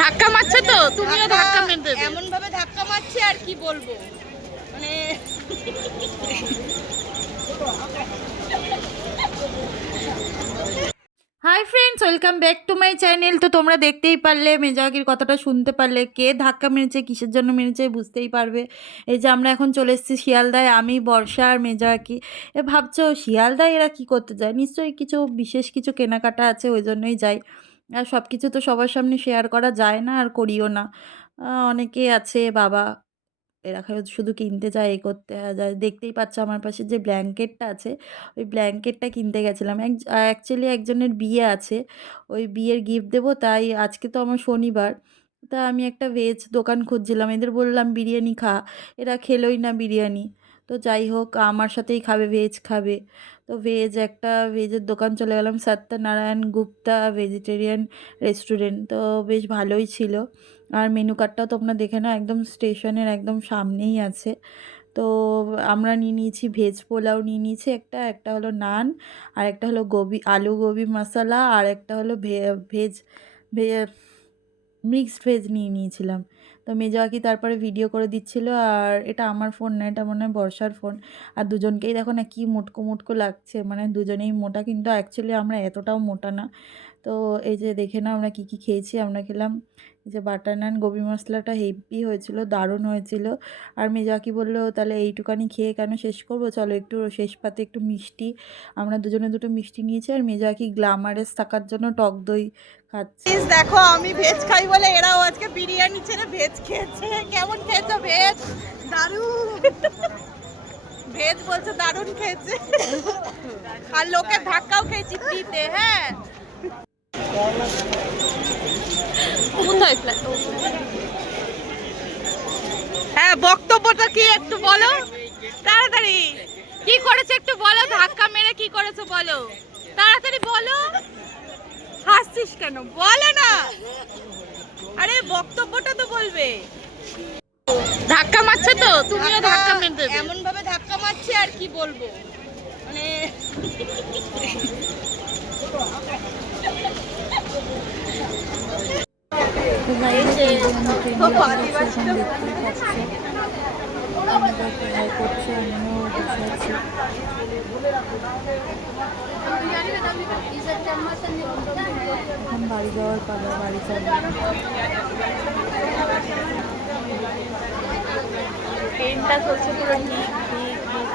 ধাক্কা মারছে তো, তুমিও ধাক্কা মেরে দেবে। এমন ভাবে ধাক্কা মারছে আর কি বলবো, মানে hi friends, welcome back to my channel. তো তোমরা দেখতেই পারলে, মেজাকির কথাটা শুনতে পারলে, কে ধাক্কা মেরেছে, কিসের জন্য মেরেছে বুঝতেই পারবে। এই যে আমরা এখন চলে এসেছি শিয়ালদায়, আমি, বর্ষা আর মেজাকি। ভাবছো শিয়ালদায় এরা কি করতে যায়? নিশ্চয়ই কিছু বিশেষ কিছু কেনাকাটা আছে, ওই জন্যই যাই। আর সব কিছু তো সবার সামনে শেয়ার করা যায় না, আর করিও না। অনেকেই আছে বাবা, এরা শুধু কিনতে যায়, এ করতে যায়। দেখতেই পাচ্ছ আমার পাশে যে ব্ল্যাঙ্কেটটা আছে, ওই ব্ল্যাঙ্কেটটা কিনতে গেছিলাম। অ্যাকচুয়ালি একজনের বিয়ে আছে, ওই বিয়ের গিফট দেবো, তাই আজকে তো আমার শনিবার। তা আমি একটা ভেজ দোকান খুঁজছিলাম, এদের বললাম বিরিয়ানি খা, এরা খেলোই না বিরিয়ানি। তো যাই হোক, আমার সাথেই খাবে, ভেজ খাবে। তো ভেজের দোকান চলে গেলাম, সত্যনারায়ণ গুপ্তা ভেজিটেরিয়ান রেস্টুরেন্ট। তো বেশ ভালোই ছিল। আর মেনু কার্ডটাও তোমরা দেখে নাও, একদম স্টেশনের একদম সামনেই আছে। তো আমরা নিয়ে নিয়েছি ভেজ পোলাও, নিয়ে নিয়েছি একটা হলো নান, আর একটা হলো আলু গোবি মশলা, আর একটা হলো ভেজ মিক্সড ভেজ নিয়ে নিয়েছিলাম। তো মেজোয়াকি তারপরে ভিডিও করে দিচ্ছিল, আর এটা আমার ফোন না, এটা মনে হয় বর্ষার ফোন। আর দুজনকেই দেখো না কি মুটকো মুটকো লাগছে, মানে দুজনেই মোটা, কিন্তু অ্যাকচুয়ালি আমরা এতটাও মোটা না। তো এই যে দেখে নাও আমরা কী কী খেয়েছি। আমরা খেলাম এই যে বাটার নান, গোবি মশলাটা হেভি হয়েছিল, দারুণ হয়েছিল। আর মেজোয়াকি বললো তাহলে এইটুকানি খেয়ে কেন শেষ করবো, চলো একটু শেষ পাতে একটু মিষ্টি। আমরা দুজনে দুটো মিষ্টি নিয়েছি, আর মেজোয়াকি গ্ল্যামারাস থাকার জন্য টক দই খাচ্ছে। দেখো আমি ভেজ খাই বলে এরাও আজকে বিরিয়ানি ছেড়ে ভেজ খেয়েছে। কেমন খেয়েছো ভেজ? দারুণ ভেজ বলছে, দারুণ খেয়েছে। আর লোকের ধাক্কাও খেয়েছি ফ্রিতে। হ্যাঁ, হ্যাঁ, বক্তব্যটা কি একটু বলো তাড়াতাড়ি। কি করেছে একটু বলো, ধাক্কা মেরে কি করেছো বলো, তাড়াতাড়ি বলো। হাসছিস কেন, বলো না। আরে বক্তব্যটা তো বলবে। ধাক্কা মারছে তো, তুমিও ধাক্কা মেরে দেবে। এমন ভাবে ধাক্কা মারছে আর কি বলবো, মানে এখন বাড়ি যাওয়ার পালা, বাড়ি যাবো। ট্রেনটা চলছে পুরো ঠিক ঠিক ঠিক।